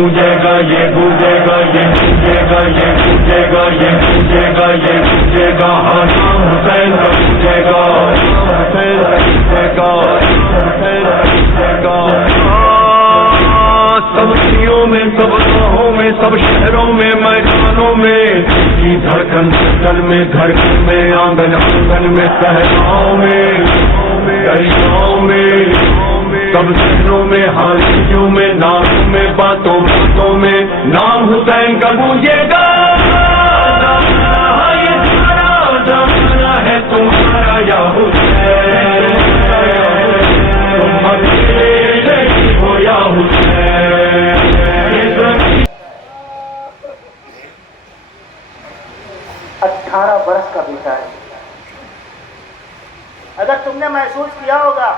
گونجے گا یہ گونجے گا یہ گونجے گا یہ گونجے گا یہ گونجے گا یہ گونجے گا حسین کا گونجے گا حسین کا گونجے گا حسین کا گونجے گا سب سیوں میں سب راہوں میں سب شہروں میں میدانوں میں کی دھڑکن دل میں دھڑکن میں آنگن آنگن میں صحراؤں میں دریاؤں میں سب شہروں میں حالیوں میں ناموں میں باتوں باتوں میں نام حسین کا گونجے گا یہ سارا زمانہ ہے تمہارا یا حسین تم اکیلے ہو یا حسین 18 برس کا بیٹا ہے. اگر تم نے محسوس کیا ہوگا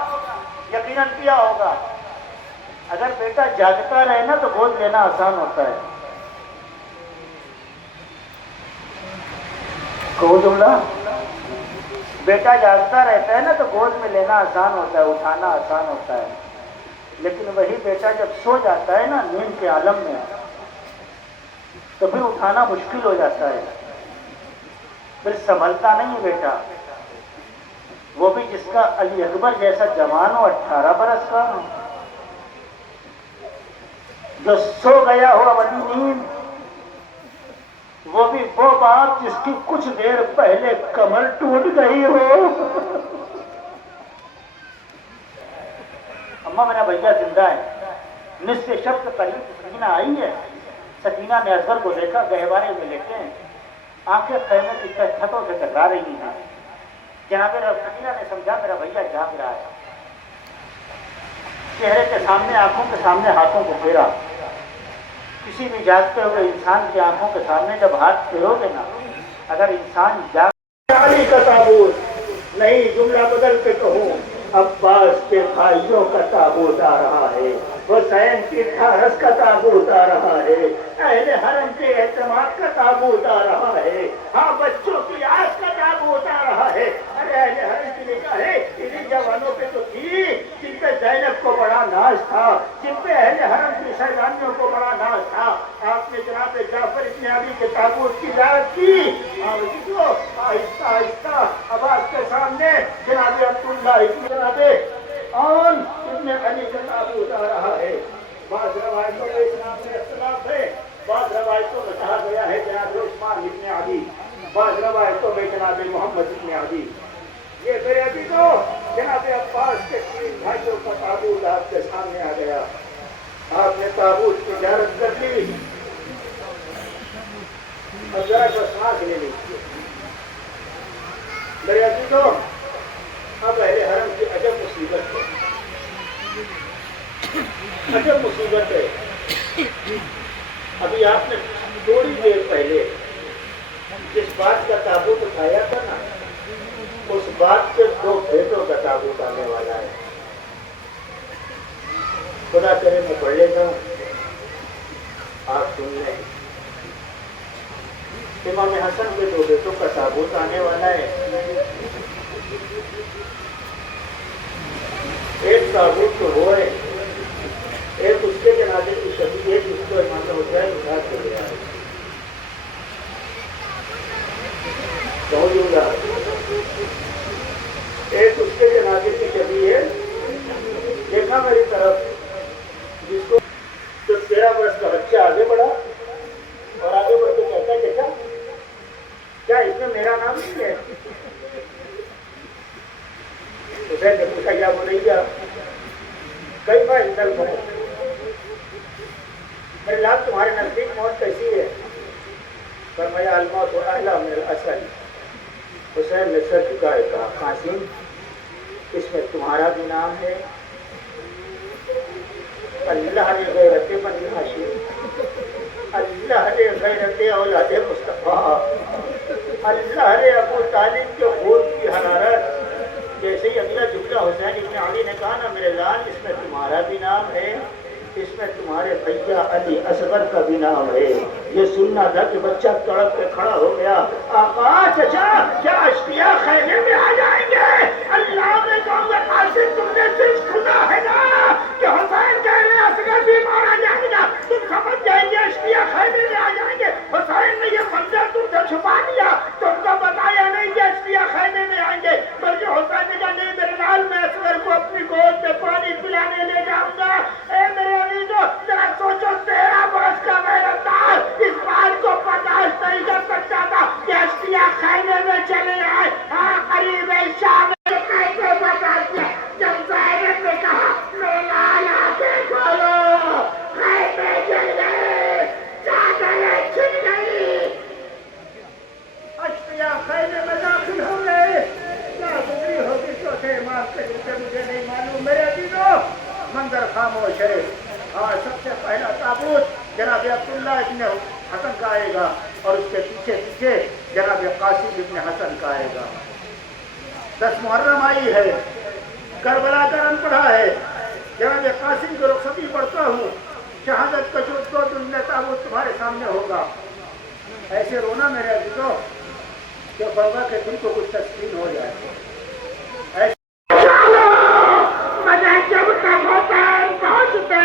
یقیناً کیا ہوگا اگر بیٹا جاگتا رہے نا تو گود لینا آسان ہوتا ہے. کہو جملہ بیٹا جاگتا رہتا ہے نا تو گود میں لینا آسان ہوتا ہے اٹھانا آسان ہوتا ہے. لیکن وہی بیٹا جب سو جاتا ہے نا نیند کے عالم میں تو پھر اٹھانا مشکل ہو جاتا ہے. پھر سنبھلتا نہیں بیٹا وہ بھی جس کا علی اکبر جیسا جوان ہو 18 برس کا جو سو گیا ہو اپنی نیند وہ بھی وہ باپ جس کی کچھ دیر پہلے کمر ٹوٹ گئی ہو. اما میرا بھیا زندہ ہے. نصف شب کے قریب سکینہ آئی ہے. سکینہ نے اصغر کو دیکھا گہوارے میں لیٹے ہیں آنکھیں خیمے کی چھتوں سے ٹکرا رہی ہیں. جناب سکینہ نے سمجھا میرا بھیا جاگ رہا ہے. چہرے کے سامنے آنکھوں کے سامنے ہاتھوں کو پھیرا. کسی بھی جاگتے ہوئے انسان کی آنکھوں کے سامنے جب ہاتھ پھیرو گے نا اگر انسان جاگ علی کا تابوت نہیں جملہ بدل کے کہوں عباس کے بھائیوں کا تابوت آ رہا ہے. حسین کی ٹھارس کا تابوت آ رہا ہے. اہل حرم کے اعتماد کا تابوت آ رہا ہے. ہاں بچوں کی آس کا تابوت آ رہا ہے. ارے اہل حرم کی نگاہیں انہیں جوانوں پہ تو تھی جن پہ زینب کو بڑا ناز تھا جن پہ اہل حرم کی شہزادیوں کو بڑا ناز تھا. آپ نے جناب جعفر ابن ابی کے تابوت کی زیارت کی. آہستہ آہستہ عباس کے سامنے جناب عبداللہ ابن جناب آن ابن علی کا تابوت آ رہا ہے. بعض روایتوں میں اسلام میں اختلاف ہے. بعض روایتوں میں کہا گیا ہے جناب عثمان ابن علی بعض روایتوں میں جناب محمد ابن علی. یہ پھر ابھی تو جناب عباس کے 3 بھائیوں کا تابوت آپ کے سامنے آ گیا. آپ نے تابوت کی زیارت کر لی اور ذرا سا سانس لے لیجیے. میرے عزیزوں اب اہل حرم کی عجب مصیبت ہے. عجب مصیبت ہے. ابھی آپ نے تھوڑی دیر پہلے جس بات کا تابوت اٹھایا تھا نا اس بات کے 2 بیٹوں کا تابوت آنے والا ہے. خدا کرے میں پڑھ لیتا ہوں آپ سن لیں. امام حسن کے 2 بیٹوں کا تابوت آنے والا ہے. ایک تابوت تو وہ ہے ایک اس کے جنازے کی شبیہ ہے جس کو امام حسین اٹھا کے لے آئے. بہت گا ایک اس کے جنازے کی شبیہ ہے دیکھا میری طرف جس کو 13 برس کا بچہ آگے بڑھا اور آگے بڑھ کے کہتا ہے دیکھا کیا اس میں میرا نام نہیں ہے. حسین نے پوچھا کیا بول رہی ہے کئی بار اندر بڑھے میرے لاب تمہارے نزدیک موت کیسی ہے. فرمایا الموت اعلی من الاصل. حسین نے سر جھکائے کہا قاسم اس میں تمہارا بھی نام ہے. اللہ نے غیرت بنی ہاشم اللہ نے غیرت اولاد مصطفیٰ اللہ نے ابو طالب کے خون کی حرارت. جیسے ہی اگلا جملہ حسین ابن علی نے کہا نا میرے لال اس میں تمہارا بھی نام ہے اس میں تمہارے بھیا علی اصغر کا بھی نام ہے. یہ سننا تھا کہ بچہ تڑپ کے کھڑا ہو گیا. آقا چچا کیا اشقیاء خیمے میں آ جائیں گے. اللہ میں کہوں گا قاسم تم نے صرف سنا ہے نا کہ حسین کہہ رہے اصغر بھی مارا جائے گا. تم سمجھ سب سے پہلا تابوت جناب عبداللہ ابن حسن کا آئے گا اور اس کے پیچھے پیچھے جناب قاسم ابن حسن کا آئے گا. 10 محرم آئی ہے, کربلا کا رن پڑا ہے, جناب قاسم کی رخصتی پڑھتا ہوں, شہادت کا جو 2 دن میں تابوت تمہارے سامنے ہوگا. ایسے رونا میرے عزیزوں کہ بابا کے دل کو کچھ تسکین ہو جائے. مجھے جب تک ہوتا پہنچتے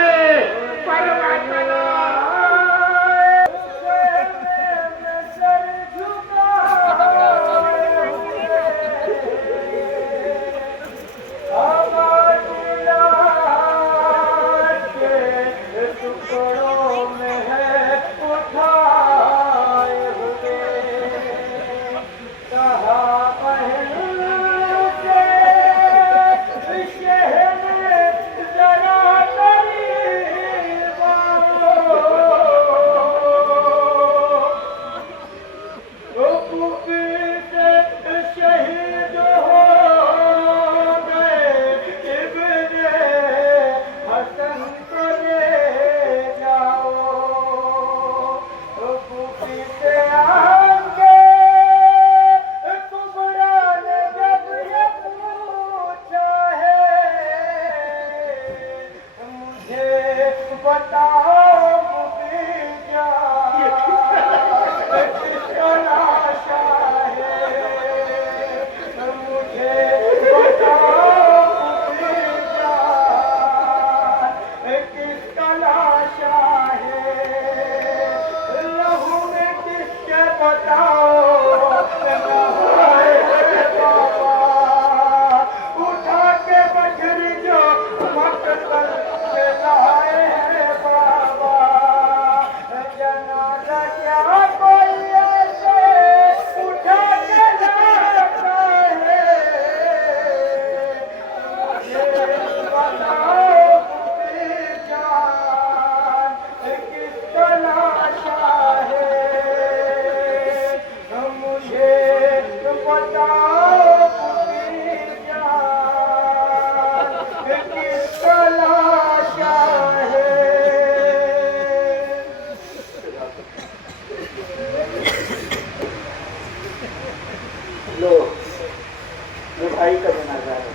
بھائی کا جنازہ ہے,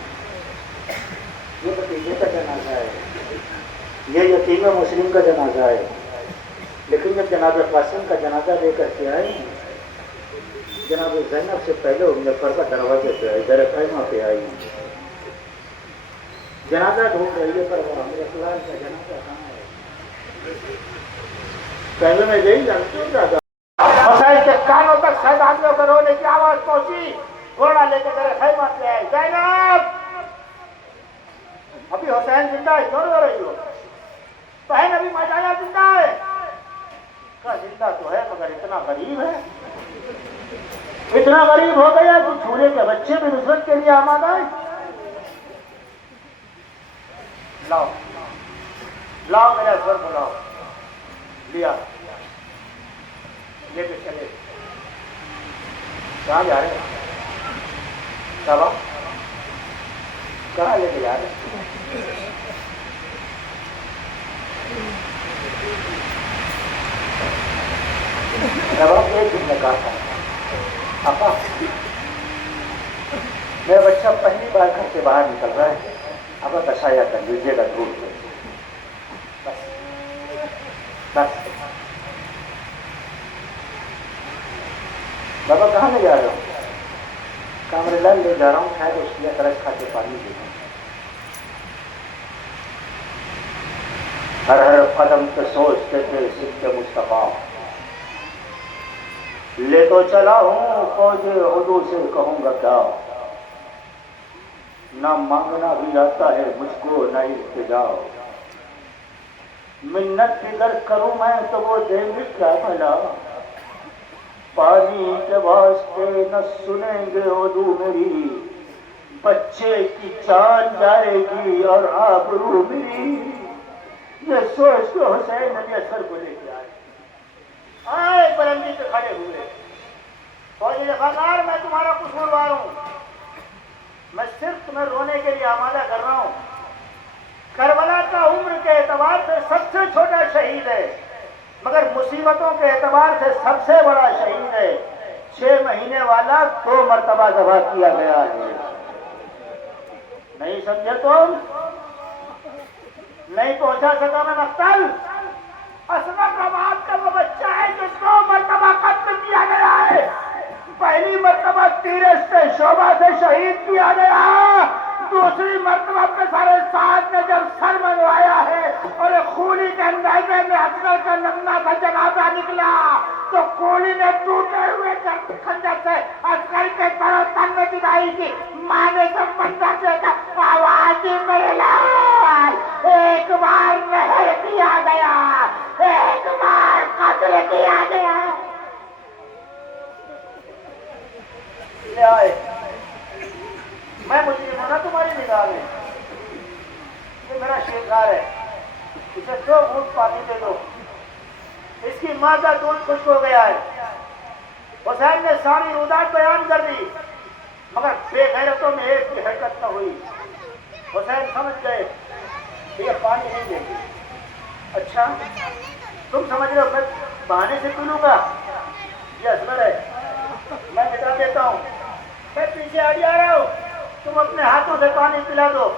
یہ بھتیجے کا جنازہ ہے, یہ یتیم مسلم کا جنازہ ہے. لیکن جب جناب قاسم کا جنازہ لے کر کے آئے ہیں, جناب زینب سے پہلے مظفر کا دروازے پہ آئی, در خیمہ پہ آئی, جنازہ ڈھونڈ رہی ہے, پر وہ ہمیں اسلام کا جنازہ کہاں ہے. پہلے میں یہی جانتا حسین کے کانوں تک شہزادیوں کے رونے کی آواز پہنچی, گھوڑا لے کے در خیمہ پہ آئے. زینب, ابھی حسین زندہ ہے, کیوں رو رہی ہو؟ بہن ابھی مجایا زندہ ہے. کہا زندہ تو ہے مگر اتنا غریب ہے, اتنا غریب ہو گیا کہ چھوڑے کے بچے بھی نصرت کے لیے آمادہ ہے. لاؤ لاؤ میرا سر بلاؤ. لیا, لے کے چلے. کہاں جا رہے ہیں صاحبہ, کہاں لے کے جا رہے ہیں؟ ایک دن میں کہا تھا آقا میرا بچہ پہلی بار گھر سے باہر نکل رہا ہے, اب دشایا کر لیجیے گا دور سے. بس بس. بابا کہاں لے جا رہے ہو؟ کامرے لال لے جا رہا ہوں, شاید اس کی طرح کھا کے پانی دے دوں. ہر ہر قدم پہ سوچتے تھے سکھ مصطفیٰ, لے تو چلا ہوں فوج اردو سے کہوں گا کیا, نہ مانگنا بھی آتا ہے مجھ کو نہ التجا. منت کی در کروں میں تو وہ دیں گے کیا بھلا, پانی کے واسطے نہ سنیں گے اردو میری, بچے کی جان جائے گی اور آبرو میری. یہ سوچ کے حسین علی اصغر کو لے کے آئے بلندی پہ کھڑے ہوئے. فوجی وفادار, میں تمہارا قصوروار ہوں, میں صرف تمہیں رونے کے لیے آمادہ کر رہا ہوں. کربلا کا عمر کے اعتبار سے سب سے ہے، مگر مصیبتوں کے اعتبار سے سب سے بڑا شہید ہے۔ 6 مہینے والا 2 مرتبہ ذبح کیا گیا ہے۔ نہیں سمجھے تم؟ نہیں پہنچا سکا میں مقتل؟ اسلم رباب کا وہ بچہ ہے جو 2 مرتبہ قتل کیا گیا ہے۔ پہلی مرتبہ تیر سے شعبہ سے شہید کیا گیا، دوسری مرتبہ پہ سارے ساتھ نے جب سر منوایا ہے اور خولی کے اندازے میں اصغر کا نمنا کا جنازہ نکلا تو کولی نے ٹوٹے ہوئے خنجر سے اصغر کے سر و تن میں جدائی کی۔ ماں نے جب منظر دیکھا آواز میرے لال، ایک بار رحل کیا گیا، ایک بار قتل کیا گیا۔ لے آئے، میں مجرم ہوں نا تمہاری نگاہ میں، یہ میرا شیرگار ہے، اسے 2 گھونٹ پانی دے دو۔ اس کی ماں کا دودھ خشک ہو گیا ہے۔ حسین نے ساری رودات بیان کر دی، مگر بے غیرتوں میں ایک بھی حرکت نہ ہوئی۔ حسین سمجھ گئے کہ یہ پانی نہیں دے گی۔ اچھا تم سمجھ رہے ہو میں بہانے سے پی لوں گا؟ یہ اصغر ہے، میں مٹا دیتا ہوں، میں پیچھے آ رہا ہوں، تم اپنے ہاتھوں سے پانی پلا دو۔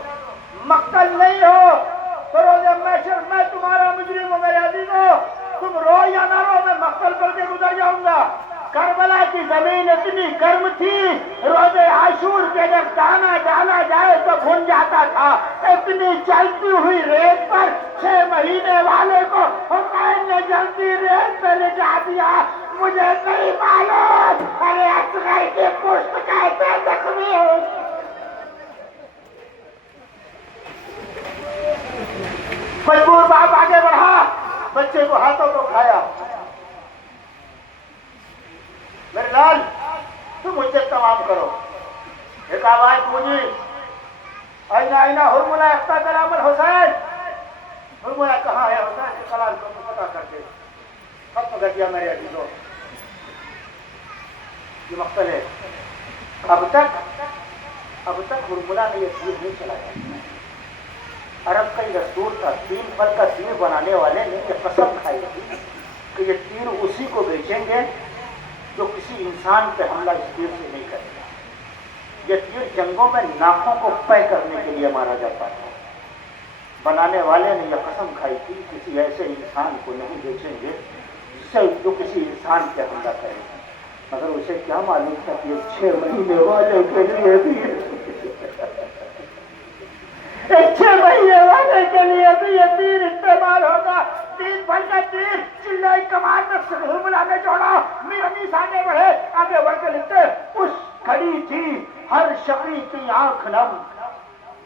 مقتل نہیں ہو تو روز محشر میں تمہارا مجرم ہوں میرے عزیزو، تم رو یا نہ رو میں مقتل کر کے گزر جاؤں گا۔ کربلا کی زمین اتنی گرم تھی، روز عاشور کے جب دانا ڈالا جائے تو بھن جاتا تھا۔ اتنی جلتی ہوئی ریت پر 6 مہینے والے کو حسین نے جلدی ریت پہ لٹا دیا۔ مجھے نہیں معلوم ارے اصغر کی پشت کیسے زخمی ہو۔ مجبور باپ آگے بڑھا، بچے کو ہاتھوں کو کھایا۔ میرے لال تم مجھے تمام کرو۔ ایک آواز گونجی، آئینہ آئینہ ہرملہ اختہ کلام الحسین۔ ہرملہ کہاں ہے؟ حسین کے کلام کو پتہ کر کے ختم کر دیا میرے عزیزوں۔ یہ مقتل ہے۔ اب تک ہرملہ نے یہ تیر نہیں چلایا۔ عرب کا یہ دستور تھا، 3 پھل کا تیر بنانے والے نے یہ قسم کھائی تھی کہ یہ تیر اسی کو بیچیں گے جو کسی انسان پہ حملہ اس تیر سے نہیں کرے گا۔ یہ تیر جنگوں میں ناکوں کو پے کرنے کے لیے مارا جاتا تھا۔ بنانے والے نے یہ قسم کھائی تھی کسی ایسے انسان کو نہیں بیچیں گے جس سے جو کسی انسان پہ حملہ کرے گا، مگر اسے کیا معلوم تھا کہ 6 مہینے والے کے لیے بھی 6 مہینے والے کے لیے بھی یہ تیر استعمال ہوگا۔ 3 پھل کا تیر چلے کمان میں ہرملہ میں جوڑا۔ میرا آگے بڑھے، آگے بڑھ کے لکھتے اس گھڑی تھی ہر شقی کی آنکھ نم،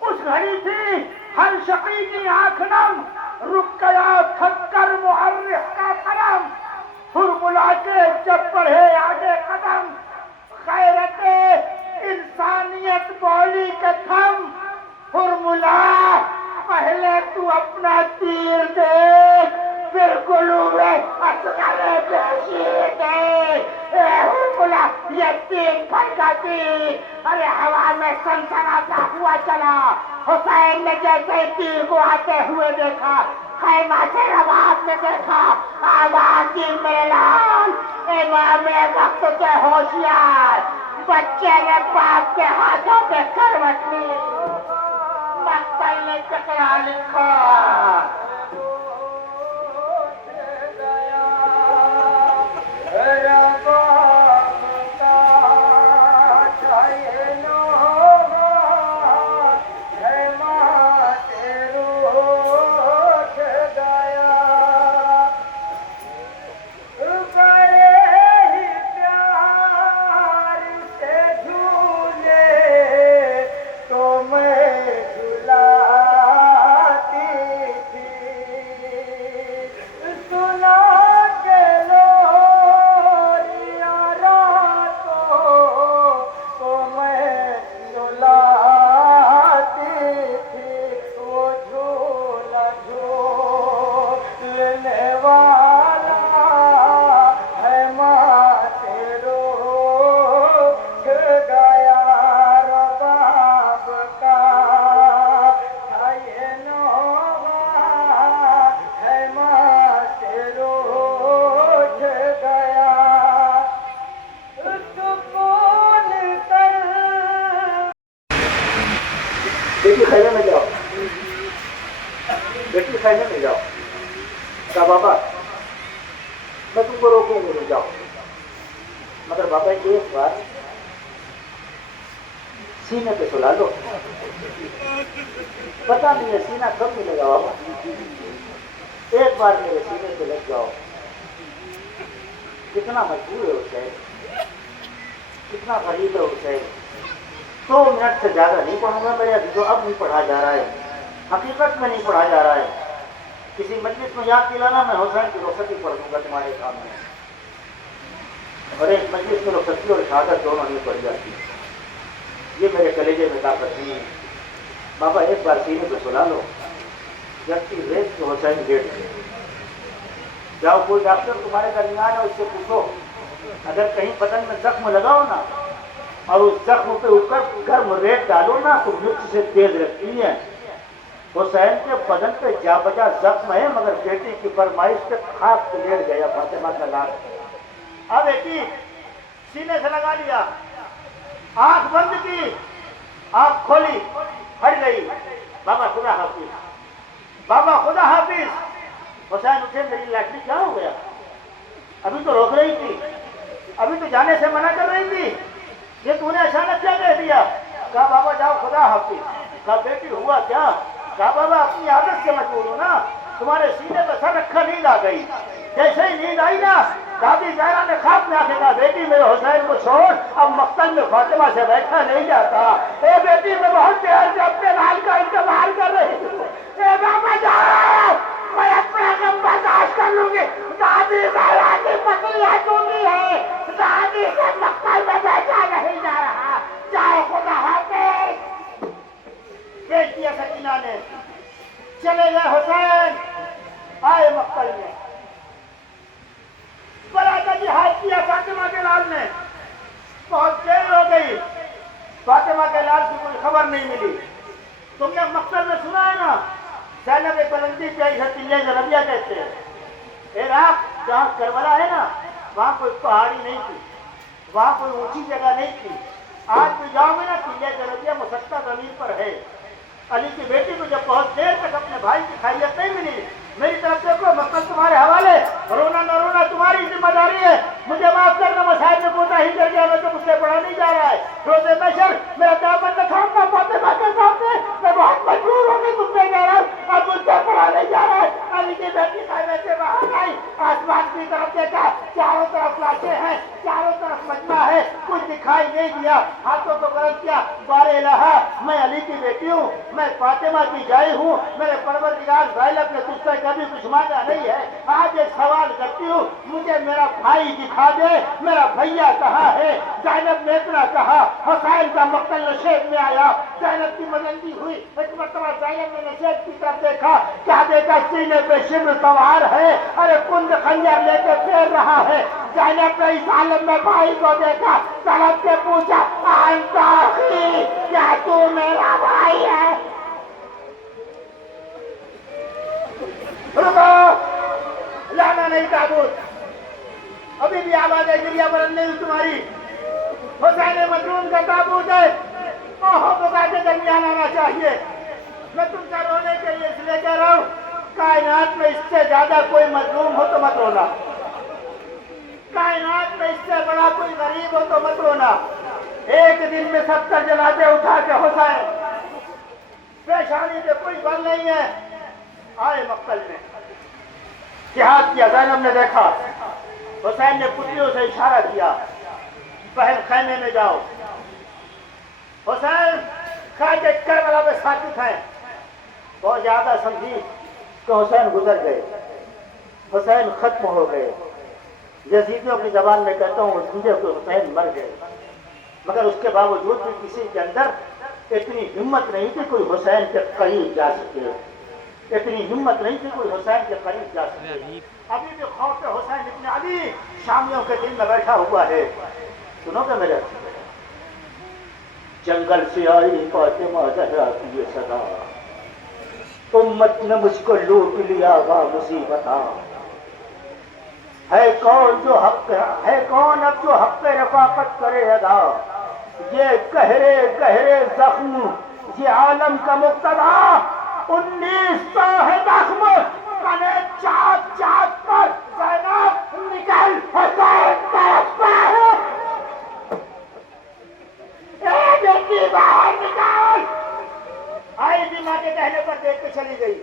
اس گھڑی تھی ہر شقی کی آنکھ نم، رک گیا تھک کر محرک کا قلم، ہرملہ کے جب بڑھے آگے قدم، غیرت انسانیت بولی کے تھم، ہرملہ پہلے تو اپنا تیر دیکھ پھر گلوے اصغر بشیر دیکھ۔ اے ہرملہ یہ 3 پھل کا تیر ارے ہوا میں سنسناتا ہوا چلا۔ حسین نے جیسے تیر کو آتے ہوئے دیکھا، خیمہ سے رباب میں دیکھا، آواز دی میرے لال امام وقت کے ہوشیار، بچے نے باپ کے ہاتھوں پہ کروٹ لی، مقتل نے ٹکرا لکھا۔ کہا بابا میں تم کو روکوں گا جاؤ، مگر بابا ایک بار سینے پہ سلا لو، پتا نہیں ہے سینہ کب ملے گا بابا، ایک بار میرے سینے پہ لگ جاؤ۔ کتنا مجبور ہے حسین، کتنا غریب ہے حسین، 2 منٹ سے زیادہ نہیں پڑھوں گا میرے ابھی، جو اب نہیں پڑھا جا رہا ہے حقیقت میں نہیں پڑھا جا رہا ہے، کسی مجلس میں یاد دلانا میں حسین کی رخصتی پڑھ دوں گا تمہارے سامنے، اور ایک مجلس میں رخصتی اور شہادت دونوں نہیں پڑھ جاتی، یہ میرے کلیجے میں طاقت نہیں ہے۔ بابا ایک بار سینے پہ سلا لو، جب کی ریت کے حسین گیٹ سے جاؤ، کوئی ڈاکٹر تمہارے درمیان ہے اس سے پوچھو، اگر کہیں بدن میں زخم لگاؤ نا اور اس زخم پہ اوپر گرم ریت ڈالو نا تو مرچ سے تیز رکھتی ہے۔ حسین کے بدن پہ جا بجا زخم ہے، مگر بیٹی کی فرمائش پہ خاک پہ لیٹ گیا فاطمہ کا لال۔ اب بیٹی سینے سے لگا لیا، آنکھ بند کی، آنکھ کھولی، ہٹ گئی، بابا خدا حافظ، بابا خدا حافظ۔ حسین اٹھے، میری لاٹھی کیا ہو گیا؟ ابھی تو روک رہی تھی، ابھی تو جانے سے منع کر رہی تھی، یہ تو نے اچانک کیا کہہ دیا؟ کہا بابا جاؤ خدا حافظ۔ کہا بیٹی ہوا کیا؟ کہا بابا اپنی عادت سے مجبور ہو نا، تمہارے سینے پہ سر رکھا نیند آ گئی، جیسے ہی نیند آئی نا دادی زہرا نے خواب میں آ کے کہا بیٹی میرے حسین کو چھوڑ، اب مقتل میں فاطمہ سے بیٹھا نہیں جاتا۔ اے بیٹی میں بہت دیر سے اپنے لال کا انتظار کر رہی ہوں، اے بابا جاؤ، میں اپنا غم برداشت کر لوں گی، دادی زہرا کی پتلی ہٹونی ہے، دادی سے مقتل میں بیٹھا نہیں جا رہا، جاؤ خدا حافظ۔ دیکھ دیا سکینہ نے، چلے گئے حسین، آئے مقتل میں، بڑا کا جہاد کیا فاطمہ کے لال نے، بہت دیر ہو گئی، فاطمہ کے لال کی کوئی خبر نہیں ملی۔ تم نے مقتل میں سنا ہے نا، زینب بلندی پہ ادھر تلیہ زربیہ کہتے ہیں، عراق جہاں کربلا ہے نا وہاں کوئی پہاڑی نہیں تھی، وہاں کوئی اونچی جگہ نہیں تھی، آج بھی جاؤ گے نا تلیہ زربیہ مسطح زمین پر ہے۔ علی کی بیٹی کو جب بہت دیر تک اپنے بھائی کی خیریت نہیں ملی، میری طرف دیکھو مقتل تمہارے حوالے، رونا نہ رونا تمہاری ذمہ داری ہے، مجھے معاف کرنا مسائل میں کوتاہی کر گیا، میں تو مجھ سے پڑھا نہیں جا رہا ہے، روزے محشر میرا دامن نہ تھامنا فاطمہ کے سامنے، میں بہت مجبور ہو کے تم سے کہہ رہا ہوں، اب مجھ سے پڑھا نہیں جا رہا ہے۔ علی کی بیٹی خیمے سے باہر آئی، آسمان کی طرف دیکھا، چاروں طرف لاشیں ہیں، چاروں طرف مجمع ہے، کچھ دکھائی نہیں دیا، ہاتھوں کو غلط کیا، بار الہ میں علی کی بیٹی ہوں، میں فاطمہ کی جائی ہوں، میرے پروردگار غالب نے تجھ سے کبھی کچھ مانگا نہیں ہے، آج ایک سوال کرتی ہوں، مجھے میرا بھائی دکھا دے، میرا بھیا کہاں ہے؟ زینب نے اتنا کہا، حسین کا مقتل نشیب میں آیا، زینب کی ملندی ہوئی، ایک مرتبہ زینب نے نشیب کی طرف دیکھا، کیا دیکھا؟ سینے پہ شبر سوار ہے، ارے کند خنجر لے کے پھیر رہا ہے۔ زینب نے اس عالم میں بھائی کو دیکھا، طلب کے پوچھا انت اخی، کیا تو میرا بھائی ہے؟ رکو، لانا نہیں تابوت، ابھی بھی آواز ہے گریا برن نہیں تمہاری، حسین مظلوم کا تابوت ہے، اوہو بکا کے درمیان آنا چاہیے۔ میں تم سے رونے کے لیے اس لیے کہہ رہا ہوں، کائنات میں اس سے زیادہ کوئی مظلوم ہو تو مت رونا، کائنات میں اس سے بڑا کوئی غریب ہو تو مت رونا۔ ایک دن میں 70 جنازے اٹھا کے حسین، پیشانی پہ کوئی بل نہیں ہے، آئے مقتل میں، جہاد کیا۔ زینب نے دیکھا، حسین نے پتلیوں سے اشارہ کیا، بہن خیمے میں جاؤ۔ حسین خواجہ کربلا میں ساکت ہیں، بہت زیادہ سمجھی کہ حسین گزر گئے، حسین ختم ہو گئے، یزیدیوں کی زبان میں کہتا ہوں سمجھے کہ حسین مر گئے، مگر اس کے باوجود بھی کسی کے اندر اتنی ہمت نہیں تھی کوئی حسین کے قریب جا سکے، اتنی ہمت نہیں تھی کوئی حسین کے قریب جا سکے۔ ابھی بھی خوف حسین ابن علی شامیوں کے دل میں بیٹھا ہوا ہے۔ سنو گے میرے؟ جنگل سے آئی فاطمہ زہرا کی یہ صدا، امت نے مجھ کو لوٹ لیا وا مصیبت، ہے کون جو حق، ہے کون اب جو حق رفاقت کرے ادا، یہ گہرے گہرے زخم یہ عالم کا مقتدا، 1900 ہے زخم نے چاک چاک پر زینب نکل حسین طرف پر اے بیٹی باہر نکال. آئی بھی ماں کے کہنے پر دیکھ کے چلی گئی.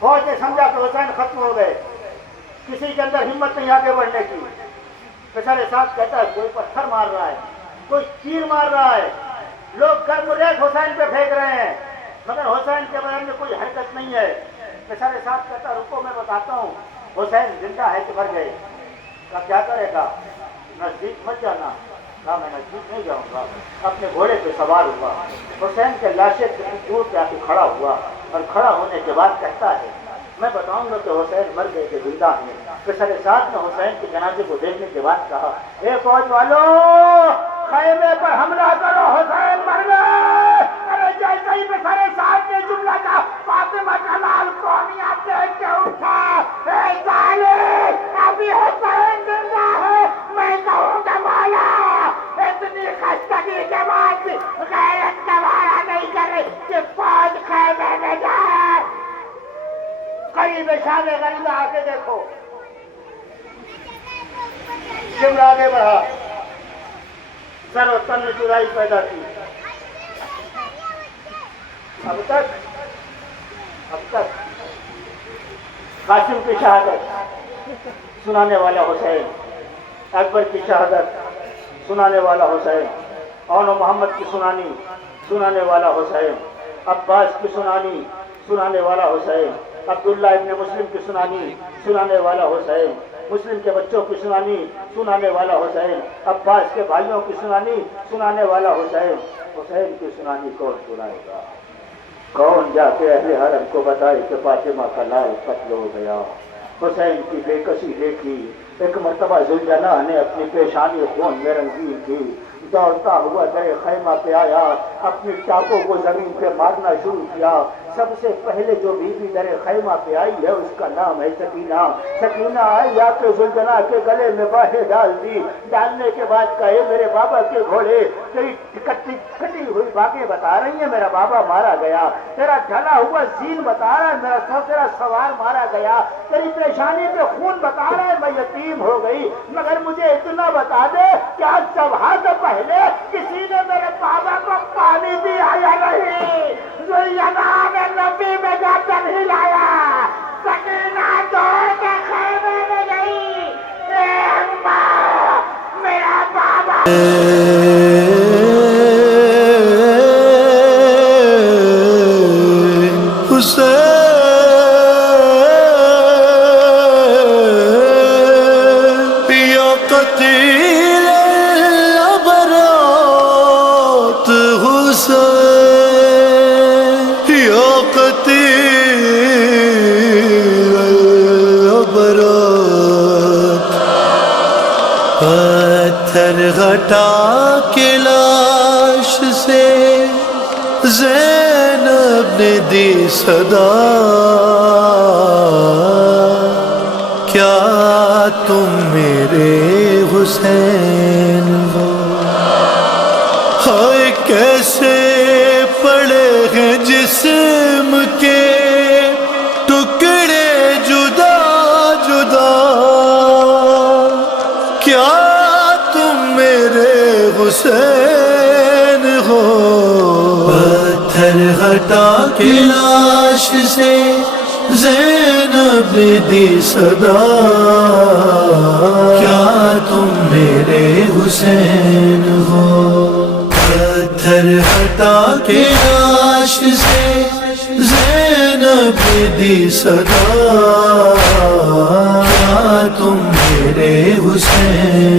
فوج نے سمجھا کہ حسین ختم ہو گئے. کسی کے اندر ہمت نہیں آگے بڑھنے کی. بیچارے ساتھ کہتا ہے کوئی پتھر مار رہا ہے, کوئی تیر مار رہا ہے, لوگ گرم ریت حسین پہ پھینک رہے ہیں, مگر حسین کے بدن میں کوئی حرکت نہیں ہے. بیچارے ساتھ کہتا ہے رکو میں بتاتا ہوں حسین زندہ ہے کہ مر گئے. کہا کیا کرے گا؟ نزدیک مت جانا. کہا میں نزدیک نہیں جاؤں گا. اپنے گھوڑے پہ سوار ہوا, حسین کے لاشے سے دور پہ آ کے کھڑا ہوا, اور کھڑا ہونے کے بعد کہتا ہے میں بتاؤں گا کہ حسین مر گئے کہ زندہ ہیں. بیچارے ساتھ نے حسین کے جنازے کو دیکھنے کے بعد کہا اے فوج والو خیمے پر حملہ کرو, حسین مر گئے. ارے جیسے ہی بیچارے ساتھ نے جملہ کہا فاطمہ کا لال قومیہ دیکھ کے اٹھا. اے ظالم ابھی حسین زندہ ہے. میں کہوں گا مولا اتنی خستگی کے بعد بھی غیرت کا وعدہ نہیں کرے کہ فوج خیمے میں جائے. قریب شان غریبہ آ کے دیکھو. جملہ آگے بڑھا, سر و تن جدائی پیدا کی. اب تک قاسم کی شہادت سنانے والا حسین, اکبر کی شہادت سنانے والا حسین, اون و محمد کی سنانے والا حسین, عباس کی سنانے والا حسین, عبداللہ ابن مسلم کی سنانے والا حسین, مسلم کے بچوں کی سنانے والا حسین, عباس کے بھائیوں کی سنانے والا حسین. حسین کی سنانی کون سنائے گا؟ کون جا کے اہل حرم کو بتائے کہ فاطمہ کا لال قتل ہو گیا؟ حسین کی بے کسی دیکھی. ایک مرتبہ ذوالجناح نے اپنی پیشانی خون میں رنگین کی, دوڑتا ہوا در خیمہ پہ آیا, اپنی چاقوں کو زمین پہ مارنا شروع کیا. سب سے پہلے جو بیوی در خیمہ پہ آئی ہے اس کا نام ہے سکینہ. سکینہ آئی آ کے ذوالجناح کے گلے میں باہیں ڈال دی. ڈالنے کے بعد کہے میرے بابا کے گھوڑے تیری کٹی ہوئی باتیں بتا رہی ہیں میرا بابا مارا گیا, تیرا ڈھلا ہوا زین بتا رہا ہے تیرا سوار مارا گیا, تیری پیشانی پہ خون بتا رہا ہے میں یتیم ہو گئی, مگر مجھے اتنا بتا دے کہ آج صبح سے پہلے کسی نے میرے بابا کو پانی دیا یا نہیں؟ ذوالجناح نے نبی میں جا کر ہلایا. سکینہ دوڑ کے خیمے میں گئی. اے اماں میرا بابا پتھر ہٹا کے لاش سے زینب نے دی صدا, کیا تم میرے حسین ہو؟ ہائے کیسے پڑے ہیں جسم کے ٹکڑے جدا جدا, کیا تم میرے حسین ہو؟ پتھر ہٹا کے لاش سے زینب نے دی صدا, کیا تم میرے حسین ہو؟ پتھر ہٹا کے لاش سے زینب نے دی صدا, کیا تم میرے حسین